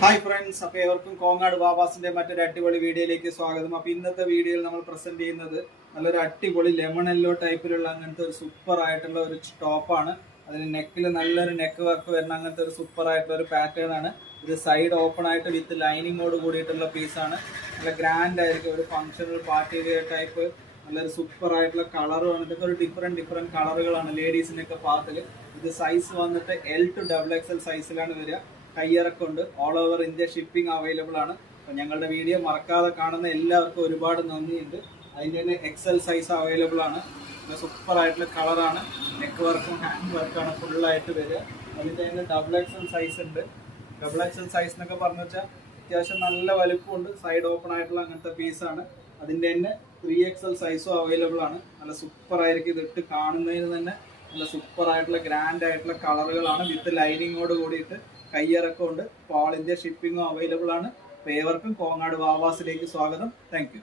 Hi friends, അപ്പോൾ ഏവർക്കും കോങ്ങാട് വാവാസിന്റെ മറ്റൊരു അടിപൊളി വീഡിയോയിലേക്ക് സ്വാഗതം. അപ്പോൾ ഇന്നത്തെ വീഡിയോയിൽ നമ്മൾ പ്രസന്റ് ചെയ്യുന്നത് നല്ലൊരു അടിപൊളി ലെമൺ യെല്ലോ ടൈപ്പിലുള്ള അങ്ങനത്തെ ഒരു സൂപ്പർ ആയിട്ടുള്ള ഒരു ടോപ്പാണ്. അതിന് നെക്കിൽ നല്ലൊരു നെക്ക് വർക്ക് വരുന്ന അങ്ങനത്തെ ഒരു സൂപ്പർ ആയിട്ടുള്ള ഒരു പാറ്റേൺ ആണ്. ഇത് സൈഡ് ഓപ്പൺ ആയിട്ട് വിത്ത് ലൈനിങ്ങോട് കൂടിയിട്ടുള്ള പീസാണ്. നല്ല ഗ്രാൻഡ് ആയിരിക്കും, ഒരു ഫങ്ഷണൽ പാർട്ടി വെയർ ടൈപ്പ്. നല്ലൊരു സൂപ്പർ ആയിട്ടുള്ള കളറുമാണ്. ഇതൊക്കെ ഒരു ഡിഫറെന്റ് കളറുകളാണ് ലേഡീസിനൊക്കെ പാർട്ടിൽ. ഇത് സൈസ് വന്നിട്ട് L to XXL സൈസിലാണ് വരിക. കയ്യിറക്കുണ്ട്. All over India shipping available ആണ്. അപ്പോൾ ഞങ്ങളുടെ വീഡിയോ മറക്കാതെ കാണുന്ന എല്ലാവർക്കും ഒരുപാട് നന്ദിയുണ്ട്. അതിൻ്റെ തന്നെ XL സൈസ് അവൈലബിൾ ആണ്. സൂപ്പർ ആയിട്ടുള്ള കളറാണ്. നെക്ക് വർക്കും ഹാൻഡ് വർക്കാണ് ഫുള്ളായിട്ട് വരിക. അതിൻ്റെ തന്നെ XXL സൈസ് ഉണ്ട്. XXL സൈസ് എന്നൊക്കെ പറഞ്ഞു വെച്ചാൽ അത്യാവശ്യം നല്ല വലുപ്പമുണ്ട്. സൈഡ് ഓപ്പൺ ആയിട്ടുള്ള അങ്ങനത്തെ പീസാണ്. അതിൻ്റെ തന്നെ 3XL സൈസും അവൈലബിൾ ആണ്. നല്ല സൂപ്പർ ആയിരിക്കും. ഇതിട്ട് കാണുന്നതിന് തന്നെ നല്ല സൂപ്പർ ആയിട്ടുള്ള ഗ്രാൻഡ് ആയിട്ടുള്ള കളറുകളാണ്. വിത്ത് ലൈനിങ്ങോട് കൂടിയിട്ട് കയ്യിറക്കമുണ്ട്. ഓൾ ഇന്ത്യ ഷിപ്പിംഗും അവൈലബിൾ ആണ്. അപ്പോൾ ഏവർക്കും കോങ്ങാട് വാവാസിലേക്ക് സ്വാഗതം. താങ്ക്